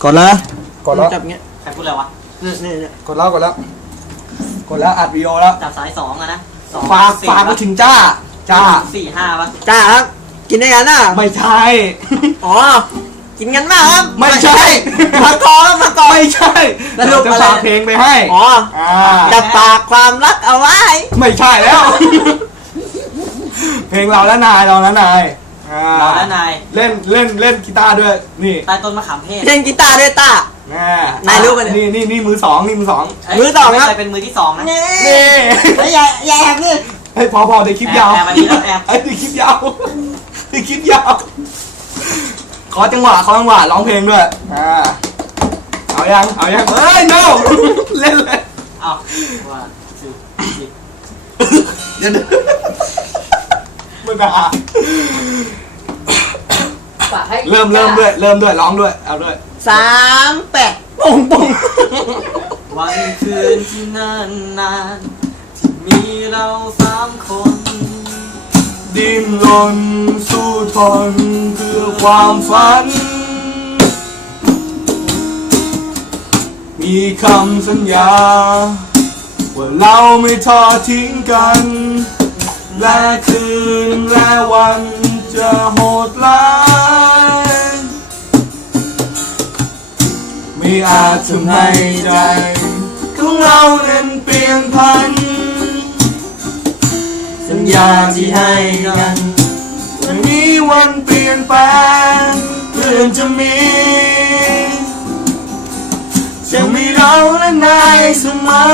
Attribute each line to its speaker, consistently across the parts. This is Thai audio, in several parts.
Speaker 1: กดแล้ว
Speaker 2: กดแล้ว
Speaker 1: จับเงี้ย
Speaker 3: ใครพูดอะไรวะ
Speaker 1: นี่
Speaker 2: กดแล้วอัดวิดีโอแล้ว
Speaker 3: จับสายสองอะนะสอง
Speaker 2: ฝาก
Speaker 3: สี่
Speaker 2: ไปถึงจ้า
Speaker 3: สี่ห้าวะ
Speaker 1: จ้าครับกินได้กันน่ะ
Speaker 2: ไม่ใช่
Speaker 1: อ๋อกินกันมากครับ
Speaker 2: ไม่ใช่
Speaker 1: มากอครับมากอ
Speaker 2: ไม่ใช่
Speaker 1: แล้วรูป
Speaker 2: จะ
Speaker 1: อะไร
Speaker 2: ฝากเพลงไปให้
Speaker 1: อ๋อ
Speaker 2: อ่า
Speaker 1: จะฝากความรักเอาไว้
Speaker 2: ไม่ใช่แล้ว เพลงเราและนายอ่า
Speaker 3: เราและนาย
Speaker 2: เล่นกีตาร์ด้วยนี่
Speaker 3: ใต้ต้นมะขามเทศ
Speaker 1: เล่นกีตาร์ด้วยต้า นายรู้ปะเนี่ย
Speaker 2: นี่มือสอง
Speaker 3: เย
Speaker 1: มือสองครับ
Speaker 3: ไม่เคยเป็นมือที่สองนะ
Speaker 1: นี่
Speaker 2: นี่
Speaker 1: อย่าแอบนี่
Speaker 2: เฮ้ยพอเดี๋ยวคลิปยาว
Speaker 3: แอบมาดีแล้วแอบ
Speaker 2: เฮ้ยเดี๋ยวคลิปยาวเดี๋ยวคลิปยาวขอจังหวะร้องเพลงด้วยเอายังเฮ้ย no เล่นเลย
Speaker 3: เอาว่าสิสิ
Speaker 2: เดี๋ยวมึงอะ
Speaker 1: ฝากให้
Speaker 2: เริ่มด้วยร้องด้วยเอาด้วย
Speaker 1: 38ปุ่ง
Speaker 3: วันคืนที่นานที่มีเราสามคน
Speaker 2: ดิ้นรนสู้ทนเพื่อความฝัน มีคำสัญญาว่าเราไม่ทอดทิ้งกัน และคืนและวันจะโหดร้ายไม่อาจทำให้ใจของเรานั้นเปลี่ยนพัน สัญญาที่ให้กันวันนี้วันเปลี่ยนแปลงเพื่อนจะมีเราและนายเสมอ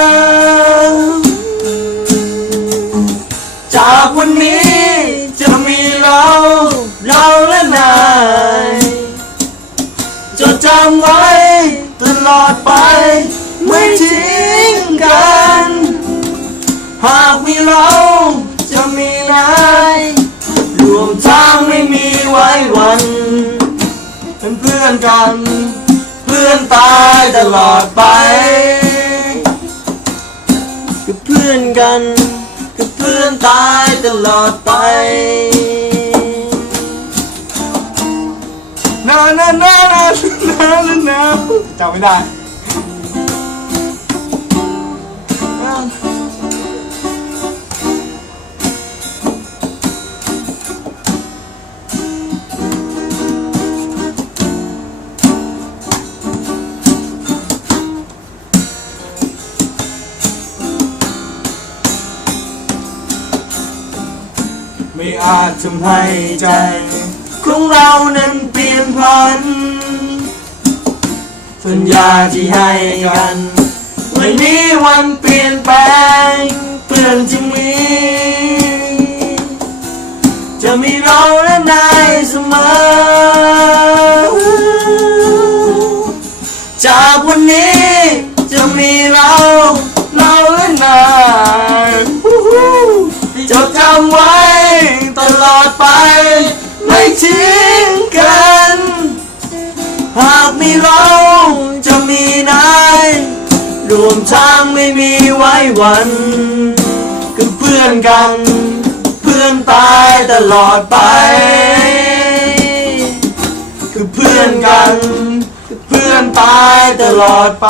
Speaker 2: จากวันนี้จะมีเราและนายจดจำไว้ตลอดไปไม่ทิ้งกันหากมีเราจะมีนายรวมทางไม่มีไว้วันเป็นเพื่อนกันเพื่อนตายตลอดไปคือเพื่อนกันคือเพื่อนตายตลอดไปนาจำไม่ได้ไม่อาจทำให้ใจของเรานั้นเปลี่ยนพันสัญญาที่ให้กันวันนี้วันเปลี่ยนแปลงเพื่อนจะมีเราและนายเสมอจากวันนี้จะมีเราและนายจดจำไว้ตลอดไปไม่ทิ้งกันหากมีเราจะมีนายรวมทางไม่มีไว้วันคือเพื่อนกันเพื่อนตายตลอดไปคือเพื่อนกันเพื่อนตายตลอดไป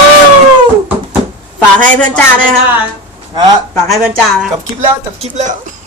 Speaker 1: ฝากให้เพื่อนจ้าด้วยครับ
Speaker 2: ฮะ
Speaker 1: ฝากให้เพื่อนจ้านะ
Speaker 2: จับคลิปแล้ว